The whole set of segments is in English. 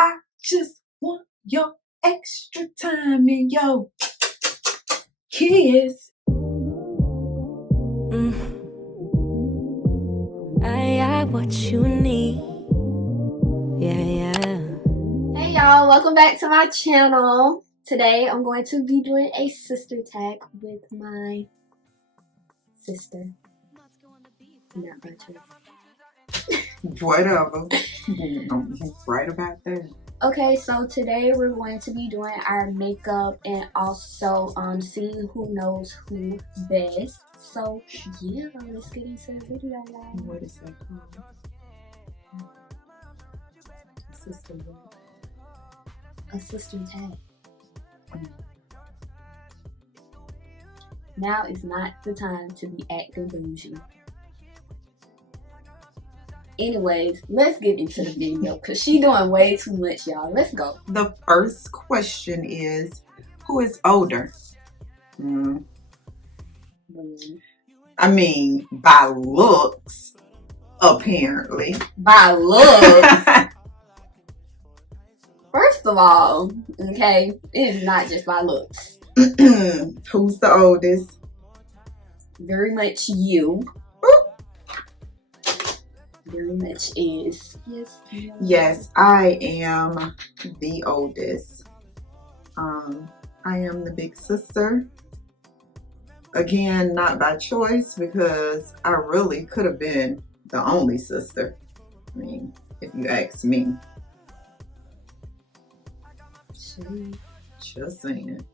I just want your extra time and your kiss. I got what you need. Yeah. Hey y'all, welcome back to my channel. Today I'm going to be doing a sister tag with my sister. Not my choice. Whatever. Right about that. Okay, so today we're going to be doing our makeup and also seeing who knows who best. So yeah, let's get into the video, y'all. What is that called? Sister what? A sister tag. Now is not the time to be acting bougie. Anyways, let's get into the video because she doing way too much, y'all. Let's go. The first question is, who is older? I mean, by looks, apparently. By looks. First of all, okay, it is not just by looks. Who's the oldest? Very much you. Very much is. Yes, I am the oldest. I am the big sister. Again, not by choice, because I really could have been the only sister. I mean, if you ask me. Just saying.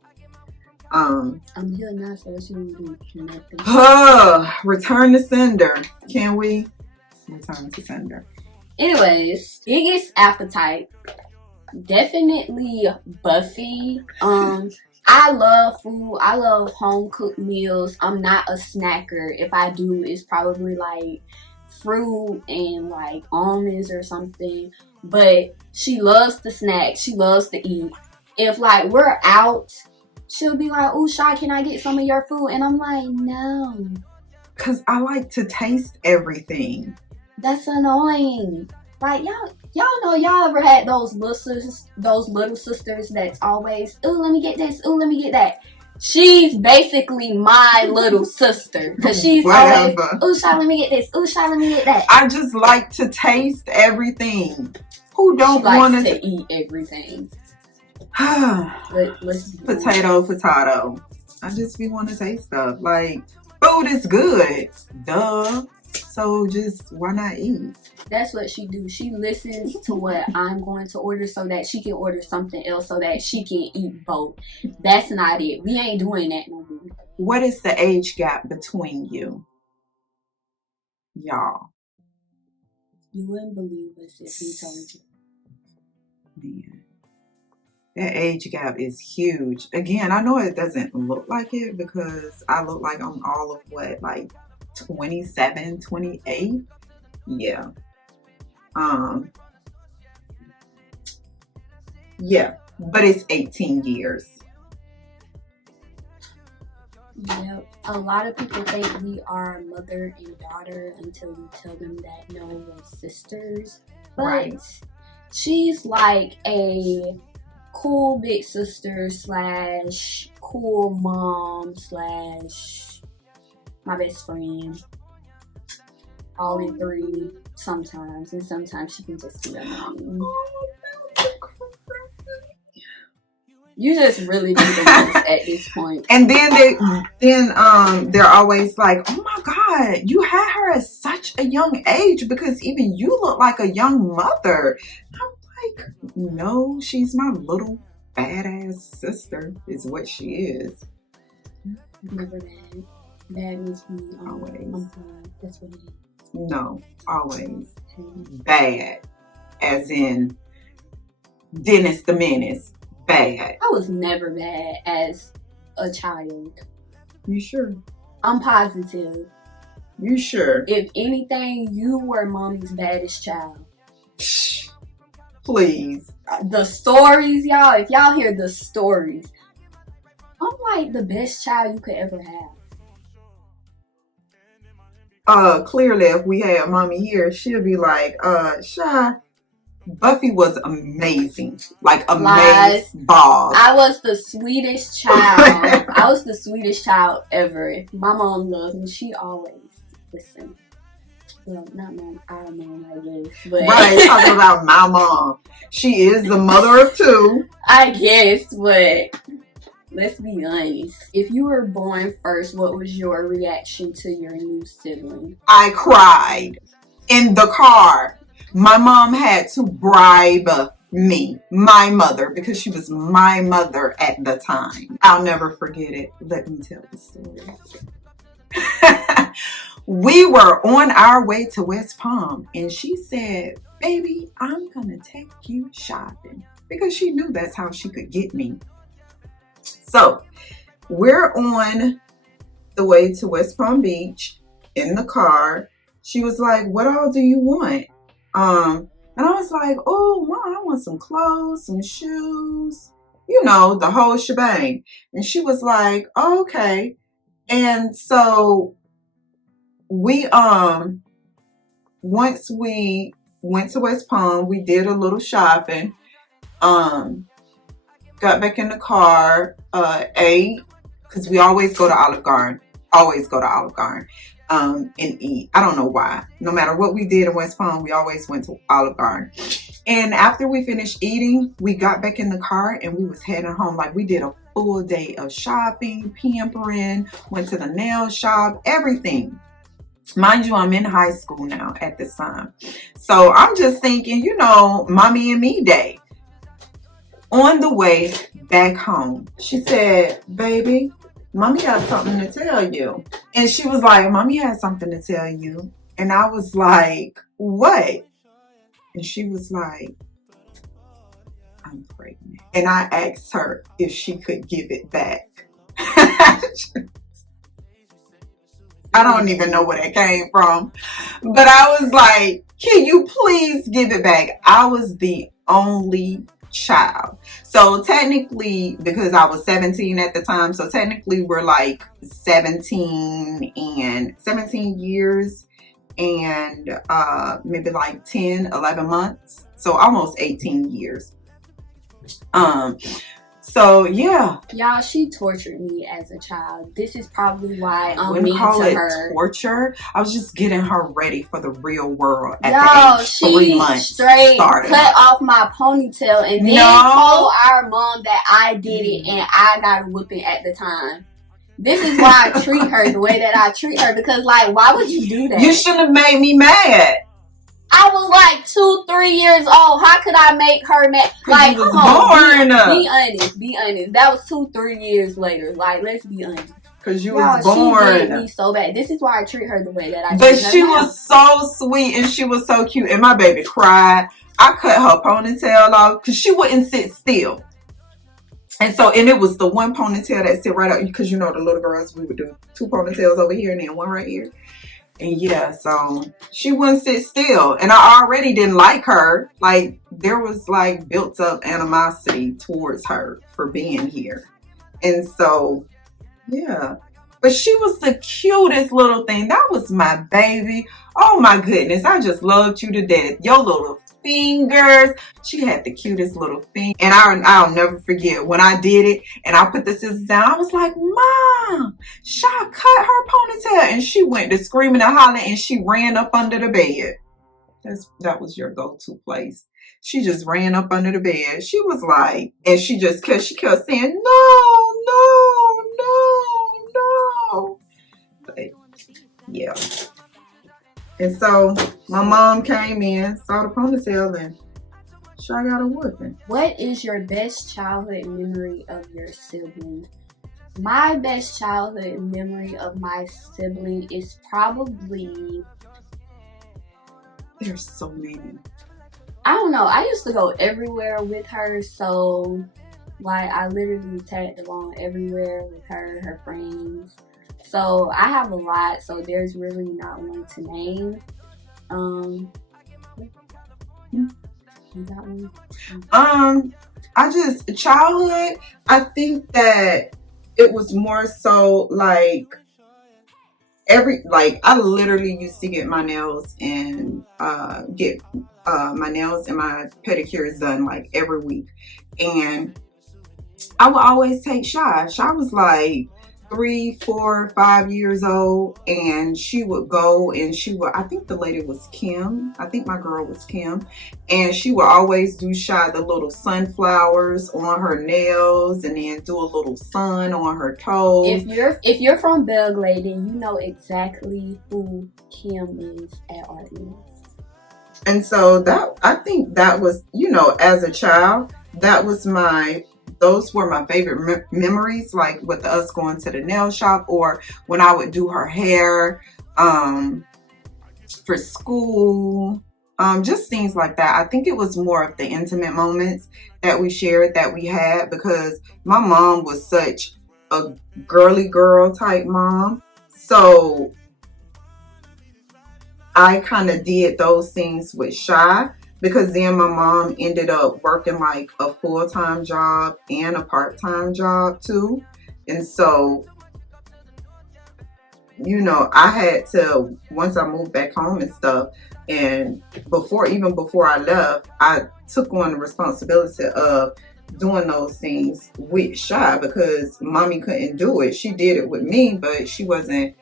I'm here now, so what you do? Nothing. Return to sender. Can we? Return to sender. Anyways, biggest appetite. Definitely Buffy. I love food. I love home cooked meals. I'm not a snacker. If I do, it's probably like fruit and like almonds or something. But she loves to snack. She loves to eat. If like we're out, she'll be like, "Oh, Shy, can I get some of your food?" And I'm like, "No." Cause I like to taste everything. That's annoying. Like y'all know, y'all ever had those little sisters that's always, "Ooh, let me get this. Ooh, let me get that." She's basically my little sister. Cause she's always, "Ooh, Shy, let me get this. Ooh, Shy, let me get that." I just like to taste everything. Who don't want to eat everything? Potato. I just be want to taste stuff. Like, food is good. Duh. So just why not eat? That's what she do. She listens to what I'm going to order so that she can order something else so that she can eat both. That's not it. We ain't doing that no more. What is the age gap between you? Y'all. You wouldn't believe us if we told you. Man. That age gap is huge. Again, I know it doesn't look like it because I look like I'm all of what, like 27, 28? Yeah. Yeah, but it's 18 years. Yeah, a lot of people think we are mother and daughter until we tell them that no, we're sisters. But right. She's like a cool big sister / cool mom / my best friend. All in three sometimes, and sometimes she can just be alone. You just really do the most at this point. And then they're always like, "Oh my God, you had her at such a young age because even you look like a young mother." I'm like, no, she's my little badass sister is what she is. Never bad. Bad means me always. That's what it is. No, always. Bad. As in Dennis the Menace. Bad. I was never bad as a child. You sure? I'm positive. You sure? If anything, you were mommy's baddest child. Please. The stories, y'all. If y'all hear the stories, I'm like the best child you could ever have. Clearly if we had mommy here, she'll be like, Shy, Buffy was amazing. Like, Lies. amazing balls. I was the sweetest child. I was the sweetest child ever. My mom loved me. She always listened. Well, not mom, our mom, I guess. But Right, talking about my mom. She is the mother of two. I guess, but let's be honest. If you were born first, what was your reaction to your new sibling? I cried in the car. My mom had to bribe me, my mother, because she was my mother at the time. I'll never forget it. Let me tell the story. We were on our way to West Palm, and she said, baby, I'm gonna take you shopping, because she knew that's how she could get me. So we're on the way to West Palm Beach in the car. She was like, what all do you want? And I was like, oh, Mom, I want some clothes, some shoes, you know, the whole shebang. And she was like, oh, okay. And so we, once we went to West Palm, we did a little shopping, got back in the car, ate, because we always go to Olive Garden, and eat. I don't know why. No matter what we did in West Palm, we always went to Olive Garden. And after we finished eating, we got back in the car and we was heading home. Like, we did a full day of shopping, pampering, went to the nail shop, everything. Mind you, I'm in high school now at this time. So I'm just thinking, you know, mommy and me day. On the way back home, she said, baby, mommy got something to tell you. And she was like, mommy has something to tell you. And I was like, what? And she was like, I'm pregnant. And I asked her if she could give it back. I don't even know where that came from. But I was like, can you please give it back? I was the only child. So technically, because I was 17 at the time, so technically we're like 17 years and maybe like 10, 11 months. So almost 18 years. So yeah, y'all, she tortured me as a child. This is probably why I'm wouldn't mean call to it her. Torture. I was just getting her ready for the real world at Y'all, the age she 3 months. straight started. cut off my ponytail and then told our mom that I did it and I got a whooping at the time. This is why I treat her the way that I treat her, because like, why would you do that? You shouldn't have made me mad. I was like 2, 3 years old. How could I make her mad? Like, come on, be honest. That was 2, 3 years later. Like, let's be honest. Because you was born. She did me so bad. This is why I treat her the way that I treat but her. She was so sweet and she was so cute. And my baby cried. I cut her ponytail off because she wouldn't sit still. And it was the one ponytail that sit right up, because you know the little girls, we would do 2 ponytails over here and then 1 right here. And yeah, so she wouldn't sit still. And I already didn't like her. Like, there was like built up animosity towards her for being here. And so, yeah. But she was the cutest little thing. That was my baby. Oh my goodness. I just loved you to death. Your little fingers. She had the cutest little fingers. And I'll never forget when I did it and I put the scissors down. I was like, Mom, Shaw cut her ponytail. And she went to screaming and hollering and she ran up under the bed. That was your go-to place. She just ran up under the bed. She was like, and she kept saying, no. But yeah. And so my mom came in, saw the ponytail, and I got a whooping. What is your best childhood memory of your sibling? My best childhood memory of my sibling is probably... There's so many. I don't know. I used to go everywhere with her, so like I literally tagged along everywhere with her friends. So I have a lot, so there's really not one to name. You got one? Childhood, I think that it was more so like I literally used to get my nails and get my nails and my pedicures done like every week. And I would always take Shy. Shy was like 3, 4, 5 years old, and she would go and I think the lady was Kim. I think my girl was Kim. And she would always do Shy the little sunflowers on her nails and then do a little sun on her toes. If you're from Belgrade, then you know exactly who Kim is at Art Mills. And so I think that was, as a child, those were my favorite memories, like with us going to the nail shop or when I would do her hair for school, just things like that. I think it was more of the intimate moments that we shared, that we had, because my mom was such a girly girl type mom. So I kind of did those things with Shy, because then my mom ended up working like a full-time job and a part-time job too. And so, I had to, once I moved back home and stuff, and even before I left, I took on the responsibility of doing those things with Shy, because mommy couldn't do it. She did it with me, but she wasn't,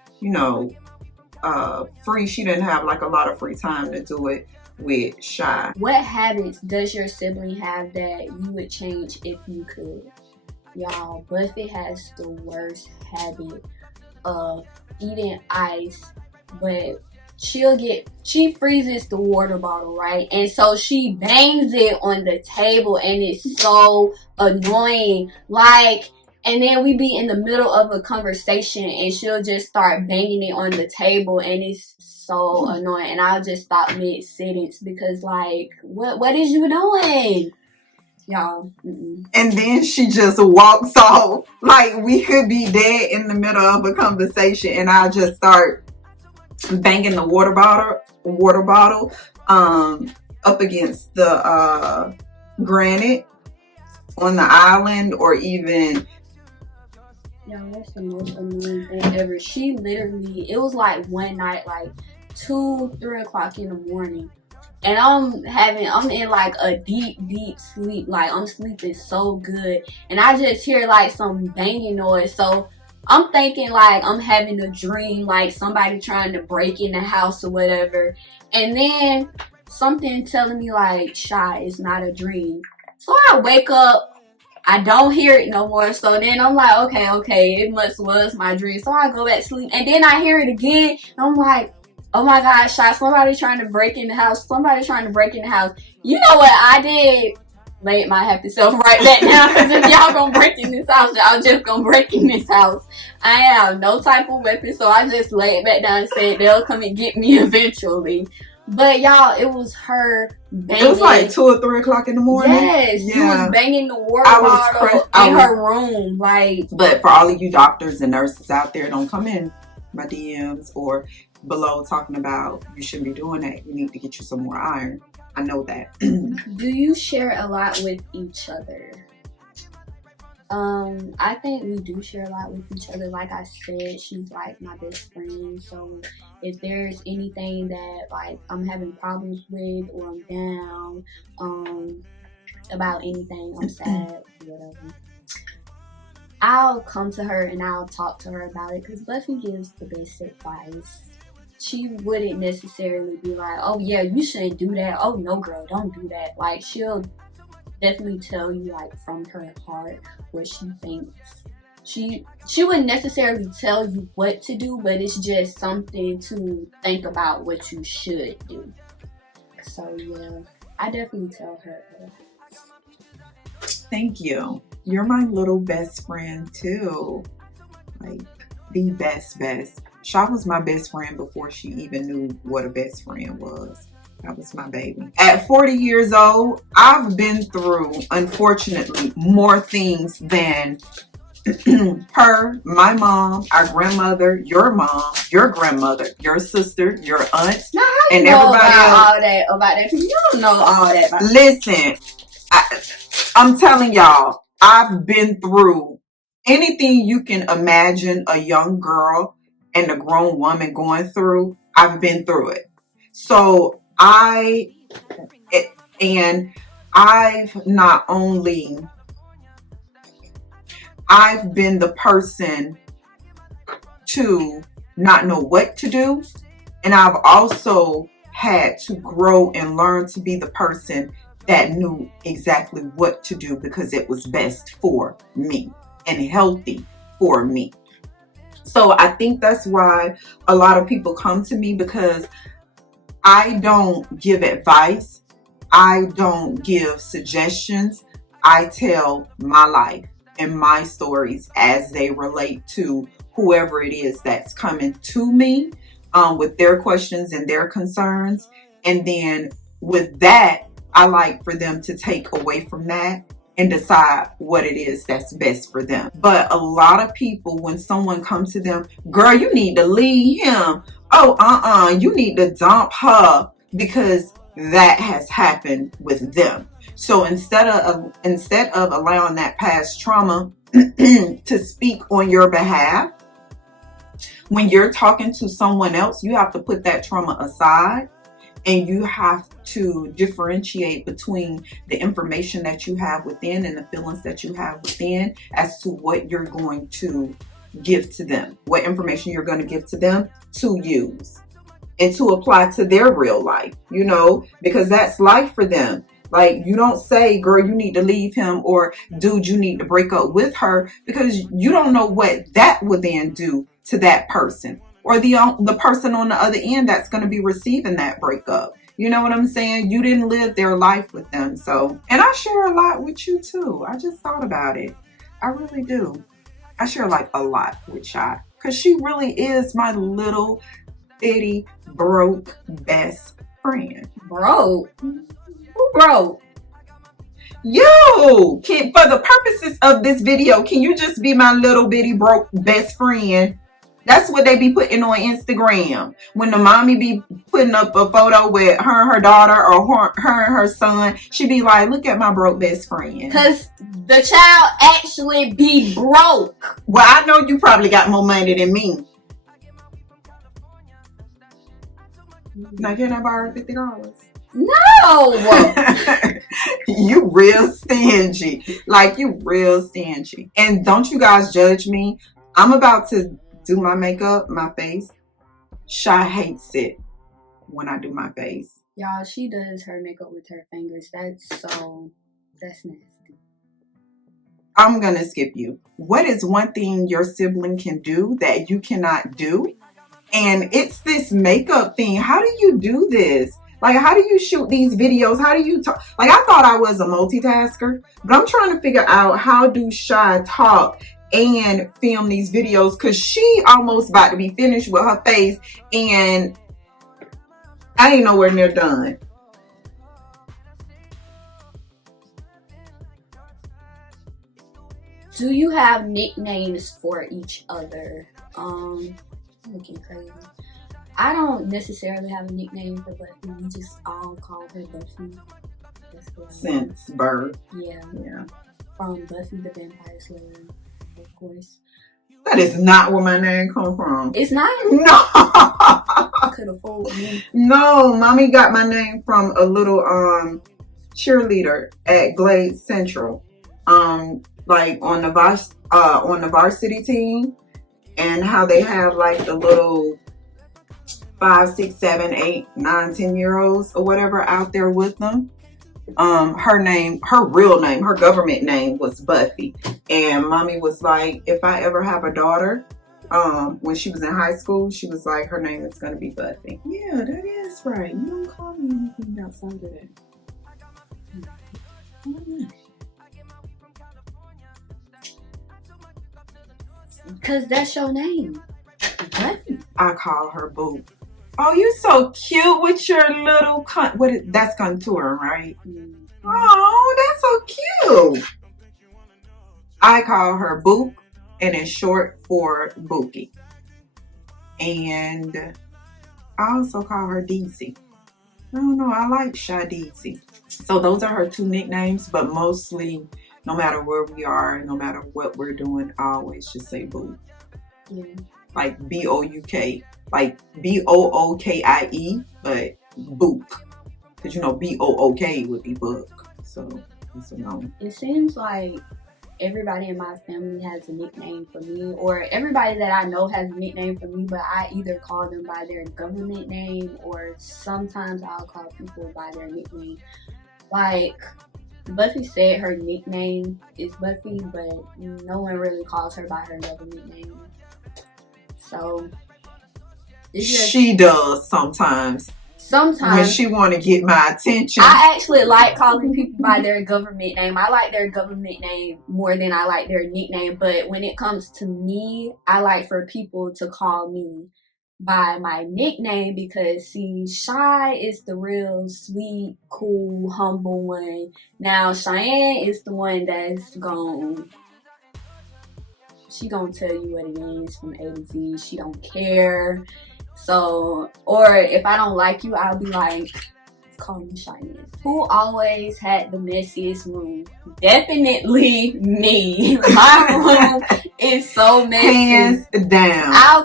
free. She didn't have like a lot of free time to do it with Shy. What habits does your sibling have that you would change if you could? Y'all, Buffy has the worst habit of eating ice, but she freezes the water bottle, right? And so she bangs it on the table, and it's so annoying. And then we be in the middle of a conversation and she'll just start banging it on the table, and it's so annoying. And I'll just stop mid-sentence because what is you doing? Y'all. Mm-mm. And then she just walks off. Like, we could be dead in the middle of a conversation and I'll just start banging the water bottle up against the granite on the island, or even... Yeah, that's the most annoying thing ever. She literally, it was like one night, like 2, 3 o'clock in the morning, and I'm in like a deep sleep. Like, I'm sleeping so good, and I just hear like some banging noise. So I'm thinking like I'm having a dream, like somebody trying to break in the house or whatever. And then something telling me like, Shy, it's not a dream. So I wake up. I don't hear it no more. So then I'm like, okay, it must was my dream. So I go back to sleep, and then I hear it again. And I'm like, oh my God, Shy, somebody trying to break in the house. You know what I did? Laid my happy self right back down, because if y'all gonna break in this house, y'all just gonna break in this house. I have no type of weapon, so I just laid back down and said they'll come and get me eventually. But y'all, it was her banging. It was like 2 or 3 o'clock in the morning. Yes, yeah. You was banging the water bottle in her room. But for all of you doctors and nurses out there, don't come in my DMs or below talking about you shouldn't be doing that. You need to get you some more iron. I know that. Do you share a lot with each other? I think we do share a lot with each other. Like I said, she's like my best friend. So if there's anything that like I'm having problems with, or I'm down, about anything, I'm sad, whatever, I'll come to her and I'll talk to her about it, because Buffy gives the best advice. She wouldn't necessarily be like, oh yeah, you shouldn't do that. Oh no, girl, don't do that. Like, she'll definitely tell you like from her heart what she thinks. She wouldn't necessarily tell you what to do, but it's just something to think about what you should do. So yeah, I definitely tell her. Thank you. You're my little best friend too. Like, the best. Shaw was my best friend before she even knew what a best friend was. That was my baby. At 40 years old, I've been through, unfortunately, more things than her, my mom, our grandmother, your mom, your grandmother, your sister, your aunt, now, and everybody else. All that about that. You don't know all that. Listen, I'm telling y'all, I've been through anything you can imagine a young girl and the grown woman going through, I've been through it. So I've not only, I've been the person to not know what to do, and I've also had to grow and learn to be the person that knew exactly what to do because it was best for me and healthy for me. So I think that's why a lot of people come to me, because I don't give advice. I don't give suggestions. I tell my life and my stories as they relate to whoever it is that's coming to me with their questions and their concerns. And then with that, I like for them to take away from that and decide what it is that's best for them. But a lot of people, when someone comes to them, girl, you need to leave him. Oh, you need to dump her, because that has happened with them. So instead of allowing that past trauma to speak on your behalf, when you're talking to someone else, you have to put that trauma aside, and you have to differentiate between the information that you have within and the feelings that you have within as to what you're going to give to them, what information you're going to give to them to use and to apply to their real life, because that's life for them. Like, you don't say, girl, you need to leave him, or dude, you need to break up with her, because you don't know what that would then do to that person, or the person on the other end that's going to be receiving that breakup. You know what I'm saying? You didn't live their life with them. So, and I share a lot with you too. I just thought about it. I really do. I share like a lot with Shy, because she really is my little bitty broke best friend. Broke? Who broke? You can, for the purposes of this video, can you just be my little bitty broke best friend? That's what they be putting on Instagram. When the mommy be putting up a photo with her and her daughter, or her and her son, she be like, look at my broke best friend. Because the child actually be broke. Well, I know you probably got more money than me. Now, can I borrow $50? No! You real stingy. Like, you real stingy. And don't you guys judge me. I'm about to do my makeup, my face. Shy hates it when I do my face. Y'all, she does her makeup with her fingers. That's nasty. I'm gonna skip you. What is one thing your sibling can do that you cannot do? And it's this makeup thing. How do you do this? Like, how do you shoot these videos? How do you talk? Like, I thought I was a multitasker, but I'm trying to figure out how do Shy talk and film these videos, because she almost about to be finished with her face and I ain't nowhere near done. Do you have nicknames for each other? Looking crazy. I don't necessarily have a nickname for Buffy. We just all call her Buffy. Since birth. Yeah. From Buffy the Vampire Slayer, of course. That is not where my name come from. It's not? No. Could have fooled me. No, mommy got my name from a little cheerleader at Glade Central. Like on the varsity team, and how they have like the little 5, 6, 7, 8, 9, 10-year-olds or whatever out there with them. Her real name, her government name was Buffy. And mommy was like, if I ever have a daughter, when she was in high school, she was like, her name is going to be Buffy. Yeah, that is right. You don't call me anything outside of that. Because that's your name. Buffy. I call her Boo. Oh, you're so cute with your little that's contouring, right? Oh, that's so cute. I call her Book, and it's short for Bookie. And I also call her Deezy. I don't know, I like Shy Deezy. So those are her two nicknames, but mostly, no matter where we are, no matter what we're doing, I always just say Boo. Yeah. like B-O-U-K, like B-O-O-K-I-E, but Book. Because, B-O-O-K would be book. So, that's a no. It seems like everybody in my family has a nickname for me, or everybody that I know has a nickname for me, but I either call them by their government name, or sometimes I'll call people by their nickname. Like, Buffy said her nickname is Buffy, but no one really calls her by her government name. So, she does sometimes. When she want to get my attention. I actually like calling people by their government name. I like their government name more than I like their nickname. But when it comes to me, I like for people to call me by my nickname, because see, Shy is the real sweet, cool, humble one. Now Cheyenne is the one that's she gonna tell you what it is from A to Z. She don't care. So, or if I don't like you, I'll be like, call me Cheyenne. Who always had the messiest room? Definitely me. My room is so messy. Hands down. I'll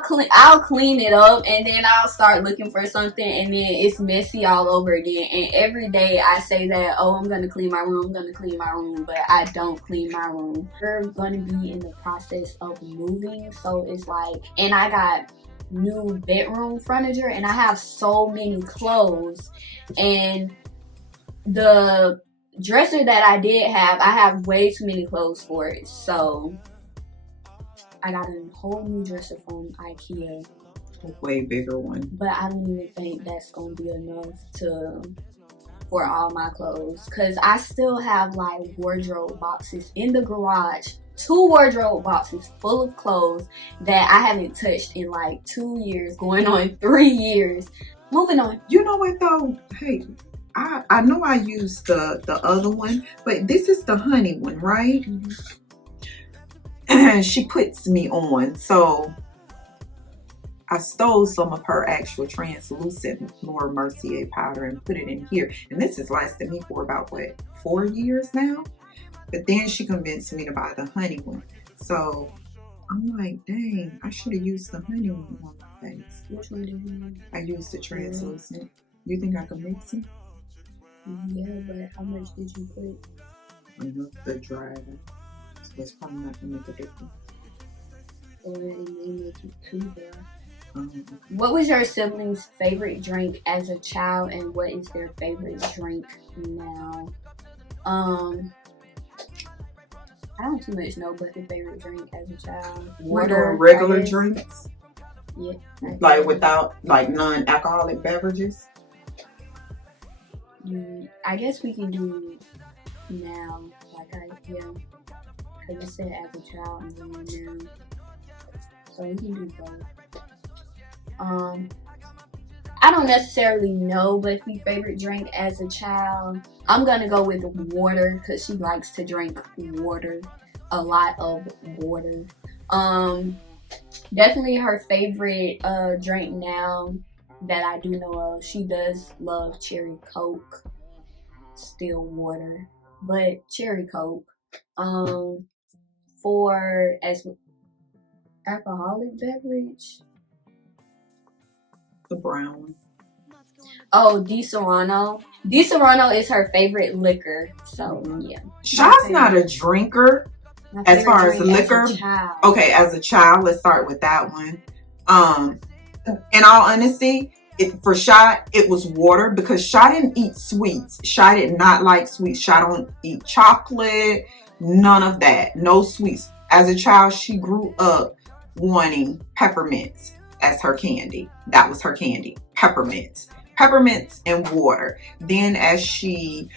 clean it up, and then I'll start looking for something, and then it's messy all over again. And every day I say that, oh, I'm gonna clean my room, but I don't clean my room. We're gonna be in the process of moving, so it's like, and I got new bedroom furniture, and I have so many clothes, and the dresser that I did have, I have way too many clothes for it, so I got a whole new dresser from IKEA, a way bigger one, but I don't even think that's gonna be enough for all my clothes, because I still have like wardrobe boxes in the garage, 2 wardrobe boxes full of clothes that I haven't touched in like 2 years, going on 3 years. Moving on. You know what though? Hey, I know I used the other one, but this is the honey one, right? Mm-hmm. She puts me on, so I stole some of her actual translucent Laura Mercier powder and put it in here, and this has lasted me for about 4 years now. But then she convinced me to buy the honey one. So I'm like, dang, I should have used the honey one on my face. Which one did you use? I used the translucent. You think I could mix it? Yeah, but how much did you put? Enough to dry it. So it's probably not going to make a difference. Or it may make it too dry. Okay. What was your sibling's favorite drink as a child, and what is their favorite drink now? I don't too much know Buffy's favorite drink as a child. Water, regular drinks? Yeah. Like without, like non-alcoholic beverages? I guess we can do now. Because you said as a child and then now. So we can do both. I don't necessarily know Buffy's favorite drink as a child. I'm gonna go with water, because she likes to drink water, a lot of water. Definitely her favorite drink now that I do know of, she does love cherry Coke, still water, but cherry Coke. For as alcoholic beverage, The brown one. oh, Di Serrano. Di Serrano is her favorite liquor. So, yeah. Shy's not a drinker as far as liquor. Okay, as a child, let's start with that one. In all honesty, for Shy, it was water, because Shy didn't eat sweets. Shy did not like sweets. Shy don't eat chocolate, none of that. No sweets. As a child, she grew up wanting peppermints as her candy. That was her candy. Peppermints and water. Then as she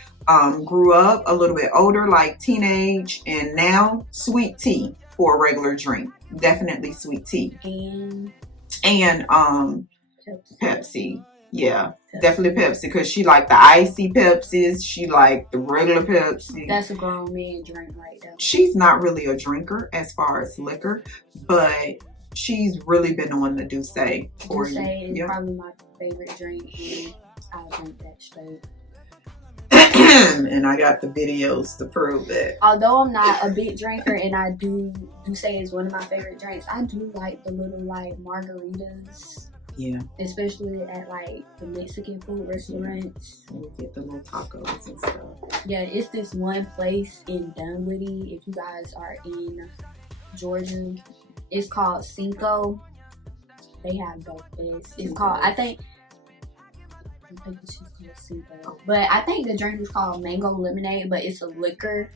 grew up a little bit older, like teenage, and now sweet tea for a regular drink. Definitely sweet tea. And Pepsi. Yeah, definitely Pepsi, because she liked the icy Pepsis. She liked the regular Pepsi. That's a grown man drink right there. She's not really a drinker as far as liquor, but she's really been on the Douce. Douce is probably my favorite drink, and I'll drink that straight. And I got the videos to prove it. Although I'm not a big drinker, and I do say it's one of my favorite drinks, I do like the little like margaritas. Yeah. Especially at like the Mexican food restaurants. And you get the little tacos and stuff. Yeah, it's this one place in Dunwoody. If you guys are in Georgia, it's called Cinco. They have the best. It's called, I think it's just called Cinco. But I think the drink is called mango lemonade, but it's a liquor.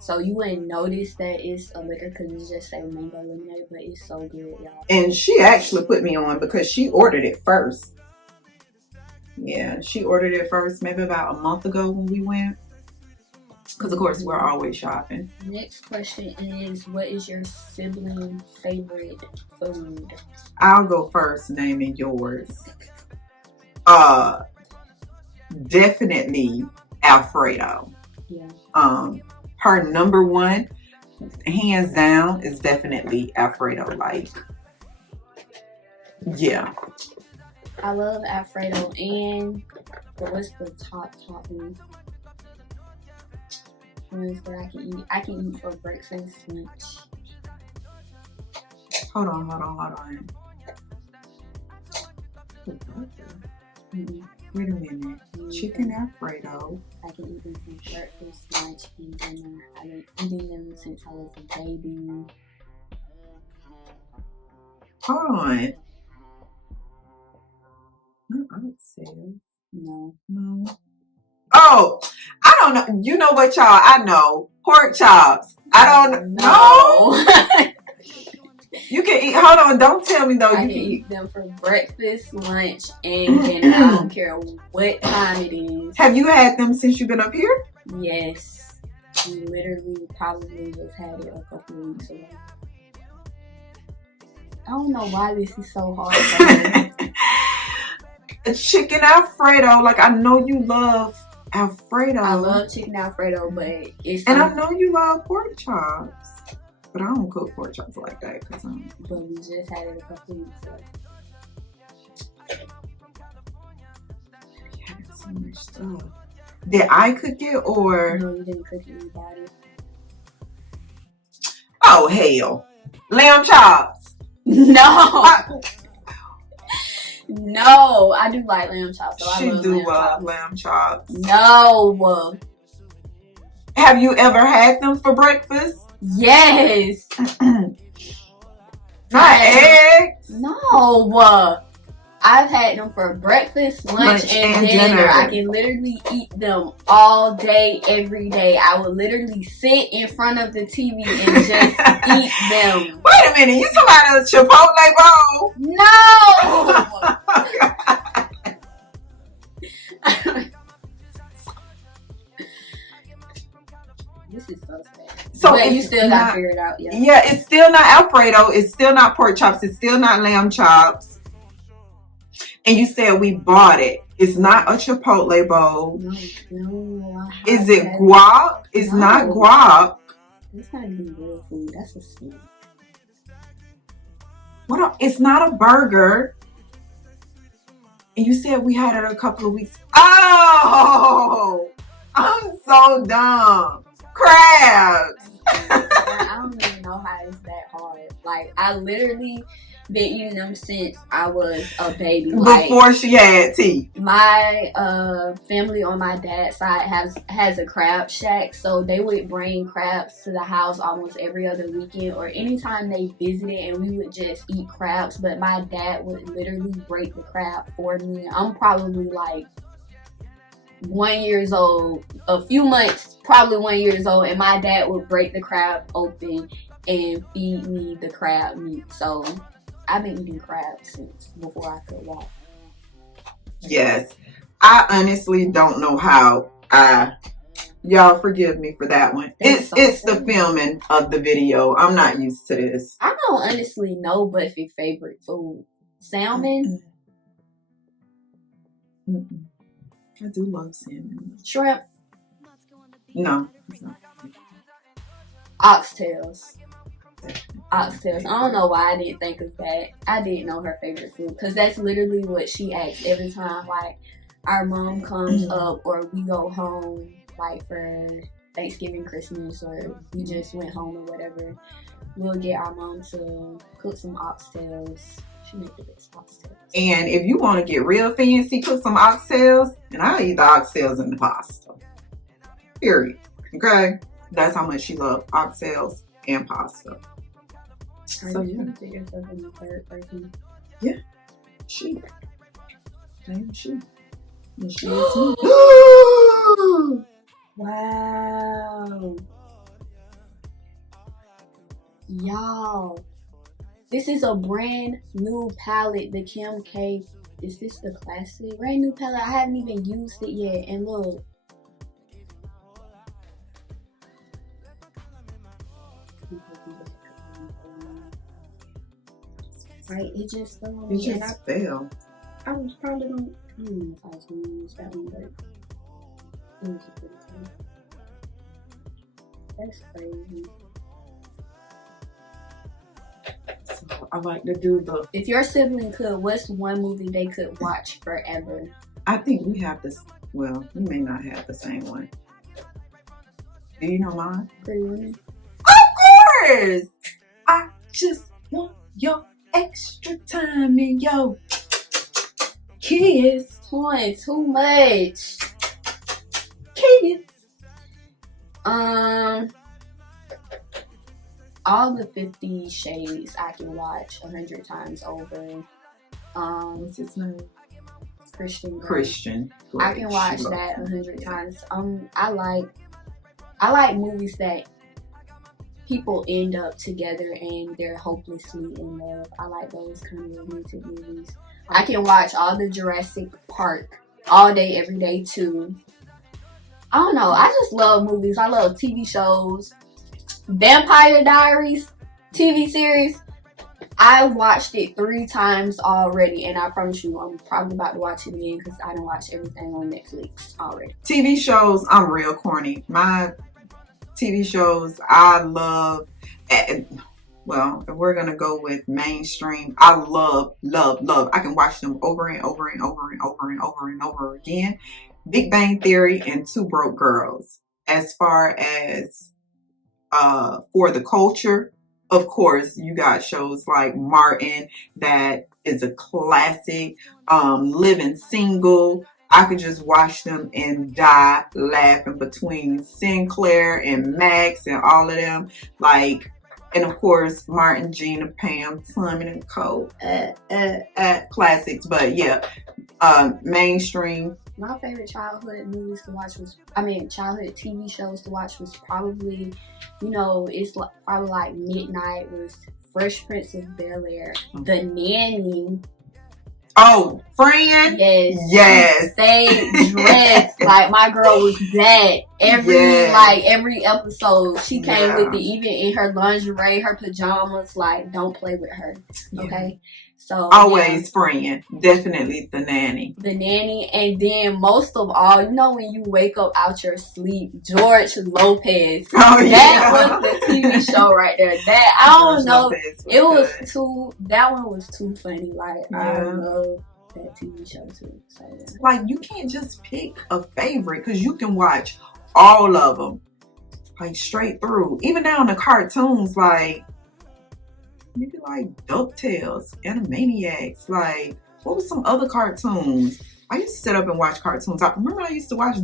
So you wouldn't notice that it's a liquor because it's just say mango lemonade, but it's so good, y'all. And she actually put me on because she ordered it first. Yeah, she ordered it first maybe about a month ago when we went. Because, of course, we're always shopping. Next question is, what is your sibling favorite food? I'll go first, naming yours. Definitely Alfredo. Yeah. Her number one, hands down, is definitely Alfredo. Like, yeah. I love Alfredo, and what's the top one? Ones that I can eat. I can eat for breakfast, lunch. Hold on. Mm-hmm. Wait a minute. Chicken Alfredo. I can eat them for breakfast, lunch, and dinner. I've been eating them since I was a baby. Hold on. Not odd sales. No. Oh, I don't know. You know what, y'all? I know. Pork chops. I don't know. You can eat. Hold on. Don't tell me, though. I can eat them for breakfast, lunch, and dinner. I don't care what time it is. Have you had them since you've been up here? Yes. We literally probably just had it a couple of weeks ago. I don't know why this is so hard for me. Chicken Alfredo. Like, I know you love Alfredo. I love chicken Alfredo, but it's... And I know you love pork chops. But I don't cook pork chops like that. But we just had it a couple weeks ago. You had so much stuff. Did I cook it or? No, you didn't cook it, you bought it. Oh, hell. Lamb chops. No. No, I do like lamb chops. So She I love love lamb chops. No. Have you ever had them for breakfast? Yes. Not eggs. No. I've had them for breakfast, lunch, and dinner. I can literally eat them all day, every day. I would literally sit in front of the TV and just eat them. Wait a minute, you talking about a Chipotle bowl? No! This is so sad. So but you still got to figure it out, yeah. Yeah, it's still not Alfredo. It's still not pork chops. It's still not lamb chops. And you said we bought it. It's not a Chipotle bowl. No. Is it guac? It's not guac. It's not even real food. That's a snack. It's not a burger. And you said we had it a couple of weeks. Oh, I'm so dumb. Crabs. I don't even know how it's that hard. Like, I literally been eating them since I was a baby. Before she had teeth. My family on my dad's side has a crab shack, so they would bring crabs to the house almost every other weekend or anytime they visited, and we would just eat crabs. But my dad would literally break the crab for me. I'm probably like 1 year old, a few months, probably 1 year old, and my dad would break the crab open and feed me the crab meat. So I've been eating crab since before I could walk. Yes. I honestly don't know how y'all forgive me for that one. It's the filming of the video. I'm not used to this. I don't honestly know Buffy's favorite food. Salmon? Mm-mm. I do love salmon. Shrimp? No, it's not. Oxtails. Oxtails. I don't know why I didn't think of that. I didn't know her favorite food because that's literally what she asks every time. Like, our mom comes up or we go home like for Thanksgiving, Christmas, or we just went home or whatever, we'll get our mom to cook some oxtails. She make the best oxtails. And if you want to get real fancy, cook some oxtails, and I'll eat the oxtails and the pasta. Period. Okay? That's how much she loves oxtails and pasta. Are So, you trying to put yourself in the third person? Yeah. She. Damn, she. And she is me. Wow. Y'all. This is a brand new palette, the Kim K. Is this the classic? Brand new palette. I haven't even used it yet. And look. Right, it just fell. It just fell. I was probably gonna. I don't know if I was gonna use that one, but it was a pretty cool. That's crazy. So I like to do the. If your sibling could, what's one movie they could watch forever? I think we have this. Well, we may not have the same one. Do you know mine? Pretty Women. Of course! I just want your extra time and your kiss. Toy, too much. Kiss. All the 50 Shades I can watch 100 times over. What's his name? Christian. Christian. I can watch that 100 times. I like movies that people end up together and they're hopelessly in love. I like those kind of romantic movies. I can watch all the Jurassic Park all day, every day too. I don't know. I just love movies. I love TV shows. Vampire Diaries TV series. I watched it 3 times already, and I promise you, I'm probably about to watch it again because I done watched everything on Netflix already. TV shows, I'm real corny. My TV shows I love. Well, if we're gonna go with mainstream, I love. I can watch them over and over and over and over and over and over again. Big Bang Theory and Two Broke Girls. As far as for the culture, of course, you got shows like Martin, that is a classic. Living Single, I could just watch them and die laughing between Sinclair and Max and all of them. Like, and of course, Martin, Gina, Pam, Simon and Cole, classics. But yeah, mainstream. My favorite childhood movies to watch childhood TV shows to watch was probably, it's probably like midnight was Fresh Prince of Bel-Air, The Nanny. Oh, Friend? Yes. Stay dressed. Like, my girl was that. Every episode, she came with it, even in her lingerie, her pajamas. Like, don't play with her. Okay? So always Friend. Definitely The Nanny. The Nanny. And then most of all, when you wake up out your sleep, George Lopez. Oh, that was the TV show right there. That, I don't know. That one was too funny. Like, I love that TV show too. So, yeah. Like, you can't just pick a favorite because you can watch all of them. Like, straight through. Even down to cartoons, like, maybe like DuckTales, Animaniacs. Like, what was some other cartoons? I used to sit up and watch cartoons. I remember I used to watch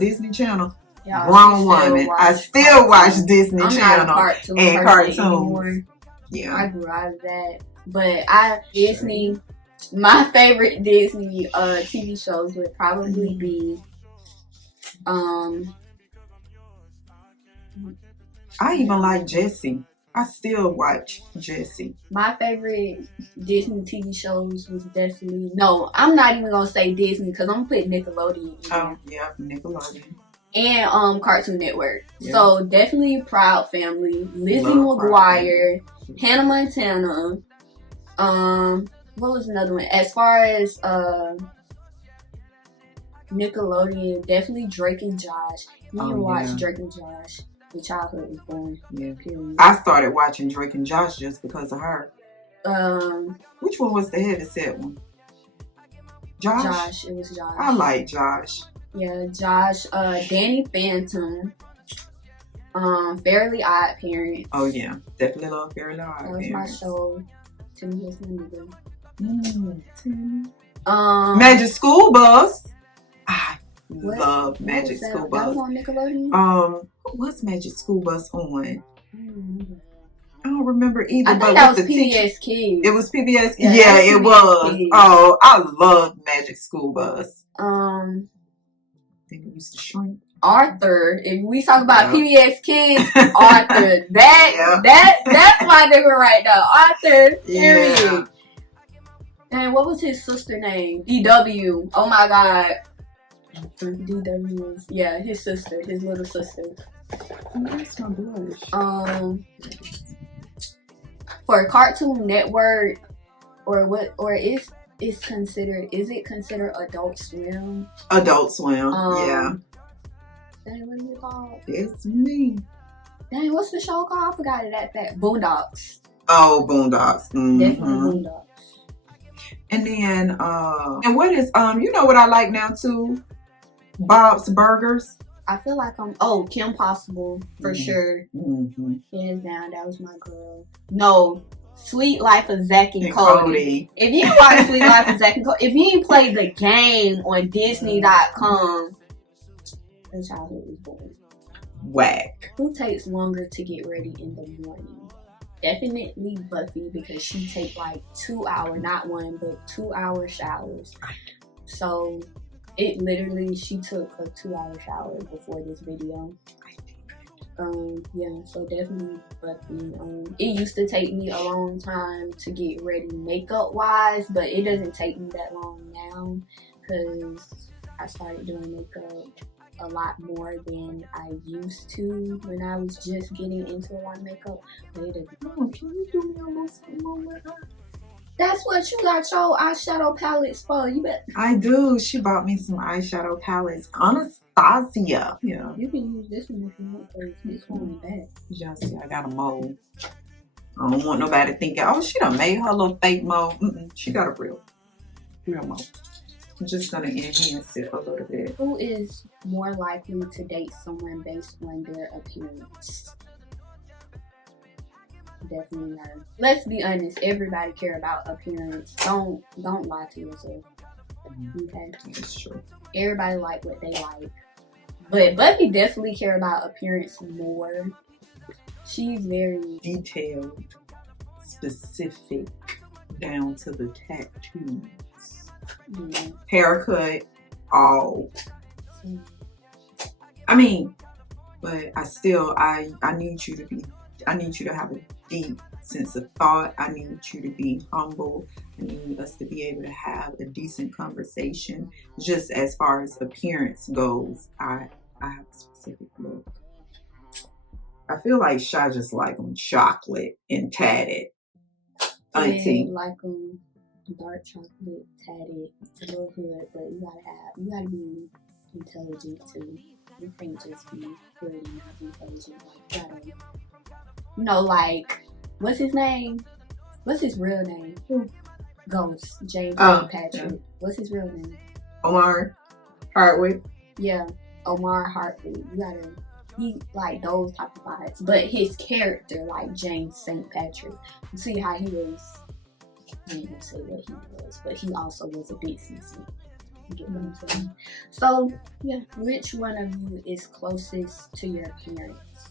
Disney Channel. Yeah, Grown woman. I still watch Disney Channel and cartoons. Anymore. Yeah, I grew out of that. But Disney. My favorite Disney TV shows would probably be I even like Jessie. I still watch Jessie. My favorite Disney TV shows was definitely... No, I'm not even going to say Disney because I'm going to put Nickelodeon in. Oh, yeah, Nickelodeon. And Cartoon Network. Yeah. So, definitely Proud Family, Lizzie McGuire, Hannah Montana. What was another one? As far as Nickelodeon, definitely Drake and Josh. You can watch Drake and Josh. The childhood was born. Yeah. Period. I started watching Drake and Josh just because of her. Which one was the heavyset one? Josh? It was Josh. I like Josh. Yeah, Josh. Danny Phantom. Fairly Odd Parents. Oh yeah, definitely love Fairly Odd That was Parents. my show. Timmy was my nigga. Magic School Bus. I What? love Magic What was School that? That Bus. was on Nickelodeon. What was Magic School Bus on? I don't remember. I don't remember either. I think that was PBS Kids. It was PBS. Yeah, Yeah, it was. Kids. Oh, I love Magic School Bus. I think it used to shrink. Arthur. If we talk about PBS Kids, Arthur. That's my nigga right now. Arthur. Period. Yeah. And what was his sister name? DW. Oh my god. DW is his sister, his little sister. That's my blush. For Cartoon Network, is it considered Adult Swim? Adult Swim. Yeah. Dang, what is it called? It's me. Dang, what's the show called? I forgot it at that. Boondocks. Oh, Boondocks. Mm-hmm. Definitely Boondocks. And then, and what is, you know what I like now too? Bob's Burgers. I feel like Kim Possible for sure. Mm-hmm. Hands down, that was my girl. No, Sweet Life of Zack and Cody. If you watch Sweet Life of Zack and Cody, if you play the game on Disney.com, the childhood was born. Whack. Who takes longer to get ready in the morning? Definitely Buffy, because she take like 2 hour, not 1, but 2 hour showers. So it literally, she took a 2 hour shower before this video. So definitely Buffy. It used to take me a long time to get ready makeup wise, but it doesn't take me that long now because I started doing makeup a lot more than I used to when I was just getting into a lot of makeup. But it doesn't. Oh, can you do me a little something with her? That's what you got your eyeshadow palettes for. You bet. I do. She bought me some eyeshadow palettes. Anastasia. Yeah. You can use this one if you want, because this one is bad. Just see, I got a mold. I don't want nobody thinking, oh, she done made her little fake mold. She got a real mold. I'm just gonna enhance it a little bit. Who is more likely to date someone based on their appearance? Definitely her. Let's be honest. Everybody care about appearance. Don't lie to yourself. Okay, That's true. everybody like what they like, but Buffy definitely care about appearance more. She's very Detailed, specific, down to the tattoos. Haircut, all. I mean, but I need you to have a deep sense of thought. I need you to be humble. I need us to be able to have a decent conversation. Just as far as appearance goes, I have a specific look. I feel like Shy just like them chocolate and tatted. Auntie. like dark chocolate, tatted, a little hood, but you gotta be intelligent too. You can't just be good and not intelligent. Like, you gotta, like, what's his name? What's his real name? Ghost, James Patrick. Yeah. What's his real name? Omar Hardwick. Yeah, Omar Hardwick. He like those type of vibes, but his character, like James St. Patrick, you see how he was. I ain't gonna say what he was, but he also was a businessman. You get what I'm saying? So yeah, which one of you is closest to your parents?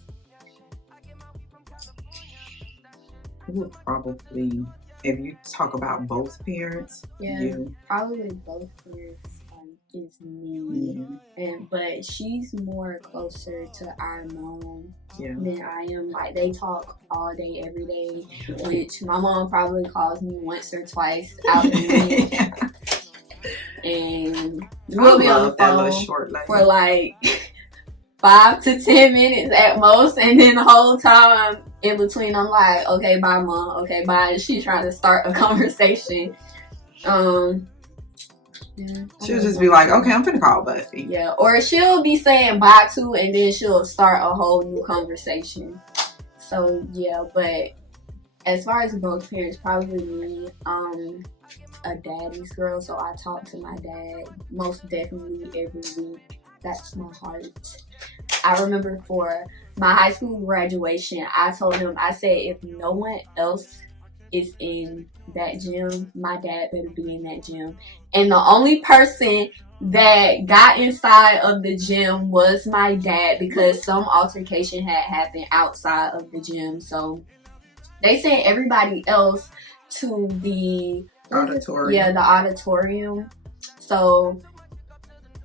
It would probably, if you talk about both parents, probably both parents. Is me, but she's more closer to our mom than I am. Like, they talk all day, every day, which my mom probably calls me once or twice out the week, and we'll be on the phone for like 5 to 10 minutes at most, and then the whole time in between, I'm like, okay, bye, mom. Okay, bye. And she's trying to start a conversation. Yeah, she'll just be like, okay, I'm finna call Buffy. Yeah, or she'll be saying bye to, and then she'll start a whole new conversation. So yeah, but as far as both parents, probably me. a daddy's girl, so I talk to my dad most definitely every week. That's my heart. I remember for my high school graduation, I told him, I said, if no one else is in that gym, my dad better be in that gym. And the only person that got inside of the gym was my dad, because some altercation had happened outside of the gym. So they sent everybody else to the auditorium. Yeah, the auditorium. So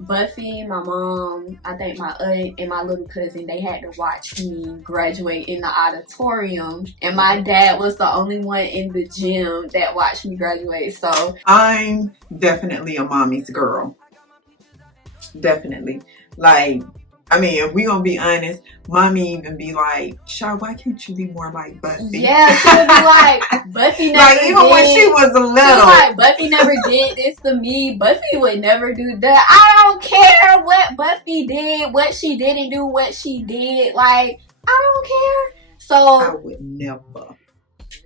Buffy, my mom, I think my aunt, and my little cousin, they had to watch me graduate in the auditorium. And my dad was the only one in the gym that watched me graduate. So I'm definitely a mommy's girl. Definitely. Like, I mean, if we gonna be honest, mommy even be like, Shaw, why can't you be more like Buffy? Yeah, she would be like, Buffy never like, even when she was a little. She was like, Buffy never did this to me. Buffy would never do that. I don't care what Buffy did, what she didn't do, what she did. Like, I don't care. So I would never.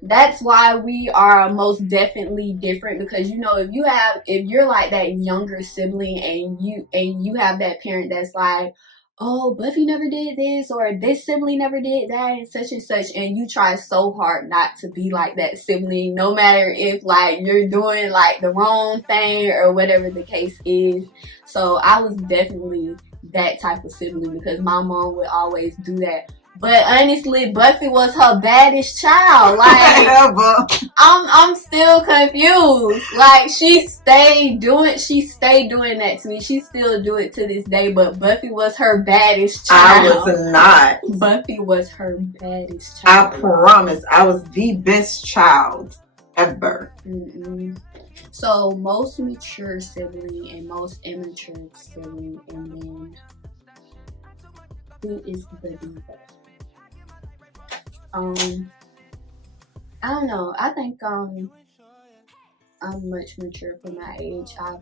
That's why we are most definitely different, because you know, if you're like that younger sibling and you have that parent that's like, oh, Buffy never did this, or this sibling never did that, and such, and you try so hard not to be like that sibling, no matter if like you're doing like the wrong thing or whatever the case is. So I was definitely that type of sibling, because my mom would always do that. But honestly, Buffy was her baddest child. Like, I'm still confused. Like, she stayed doing that to me. She still do it to this day. But Buffy was her baddest child. I was not. Buffy was her baddest child. I promise, I was the best child ever. Mm-mm. So, most mature sibling and most immature sibling, and then who is the diva? I don't know. I think I'm much mature for my age. I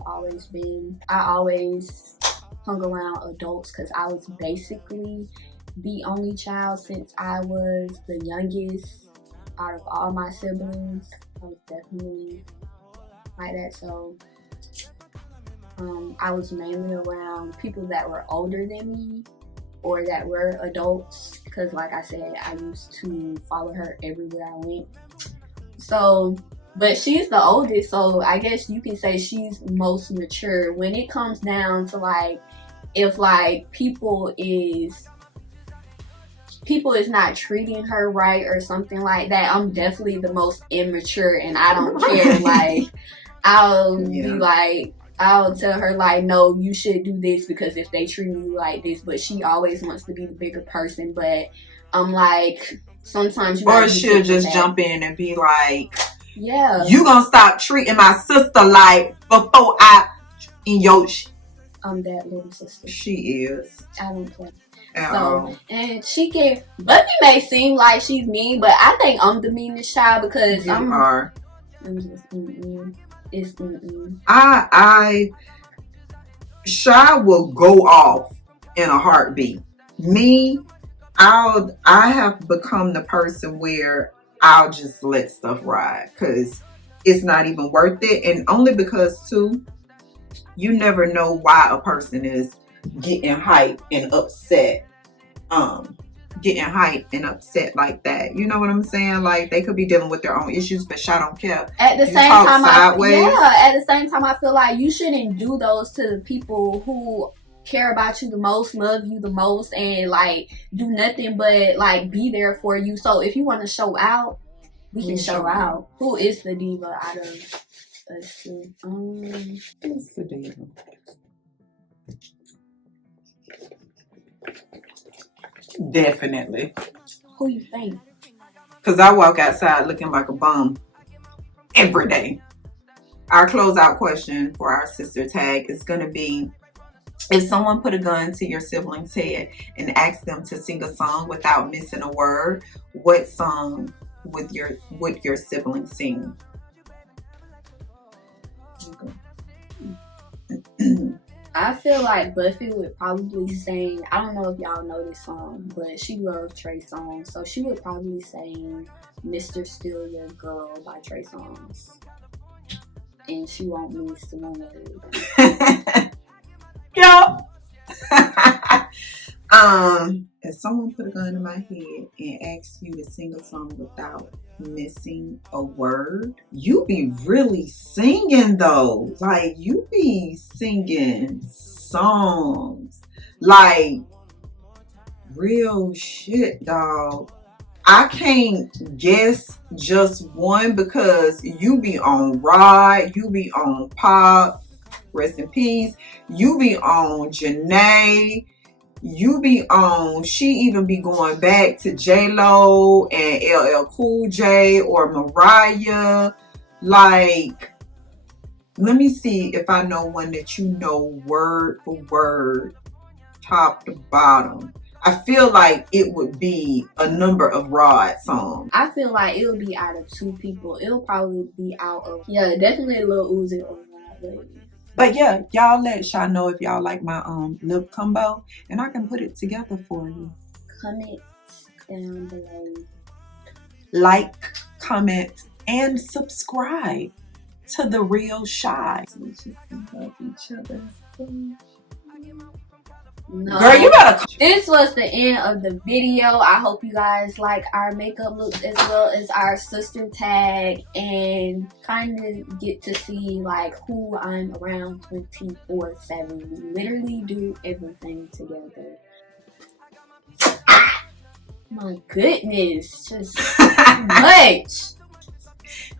always hung around adults, because I was basically the only child since I was the youngest out of all my siblings. I was definitely like that. So I was mainly around people that were older than me or that were adults, because like I said, I used to follow her everywhere I went. So, but she's the oldest, so I guess you can say she's most mature. When it comes down to like, if like people is not treating her right or something like that, I'm definitely the most immature, and I don't care. Like, I'll be like, I'll tell her like, no, you should do this because if they treat you like this. But she always wants to be the bigger person. But I'm like, sometimes you or she'll just jump in and be like, yeah, you gonna stop treating my sister like before I in your I'm that little sister. She is. I don't play. So, and Buffy may seem like she's mean, but I think I'm the meanest child, because I'm just It's Shy will go off in a heartbeat. Me, I have become the person where I'll just let stuff ride, because it's not even worth it. And only because too, you never know why a person is getting hyped and upset. Getting hyped and upset like that. You know what I'm saying? Like, they could be dealing with their own issues, but Shy don't care. At the same time, I feel like you shouldn't do those to the people who care about you the most, love you the most, and like do nothing but like be there for you. So if you want to show out, we can show out. Who is the diva out of us two? Who's the diva? Definitely. Who you think? Because I walk outside looking like a bum every day. Our closeout question for our sister tag is going to be, if someone put a gun to your sibling's head and asked them to sing a song without missing a word, what song would your sibling sing? I feel like Buffy would probably sing, I don't know if y'all know this song, but she loved Trey Songz, so she would probably sing Mr. Steal Your Girl by Trey Songz. and she won't miss one word. Yo. If someone put a gun in my head and asked you to sing a song without missing a word, you be really singing though. Like, you be singing songs. Like, real shit, dog. I can't guess just one because you be on Rod, you be on Pop, rest in peace. You be on Janae. You be on, she even be going back to J-Lo and LL Cool J or Mariah. Like, let me see if I know one that you know word for word, top to bottom. I feel like it would be a number of Rod songs. I feel like it'll be out of two people. It'll probably be out of, yeah, definitely Lil Uzi or Rod, baby. But yeah, y'all let Sha know if y'all like my lip combo, and I can put it together for you. Comment down below. Like, comment, and subscribe to The Real Shy. We just love each other so much. No. Girl, you better. This was the end of the video. I hope you guys like our makeup looks as well as our sister tag, and kind of get to see like who I'm around 24/7. We literally do everything together. My goodness, just much.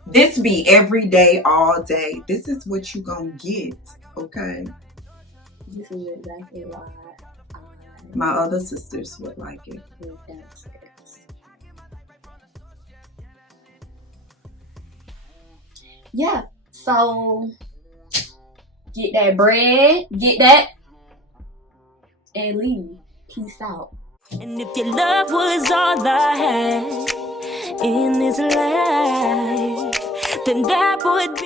This be every day, all day. This is what you gonna get, okay? This is exactly why my other sisters would like it. Downstairs. Yeah, so get that bread, get that, and leave. Peace out. And if your love was all I had in this life, then that would be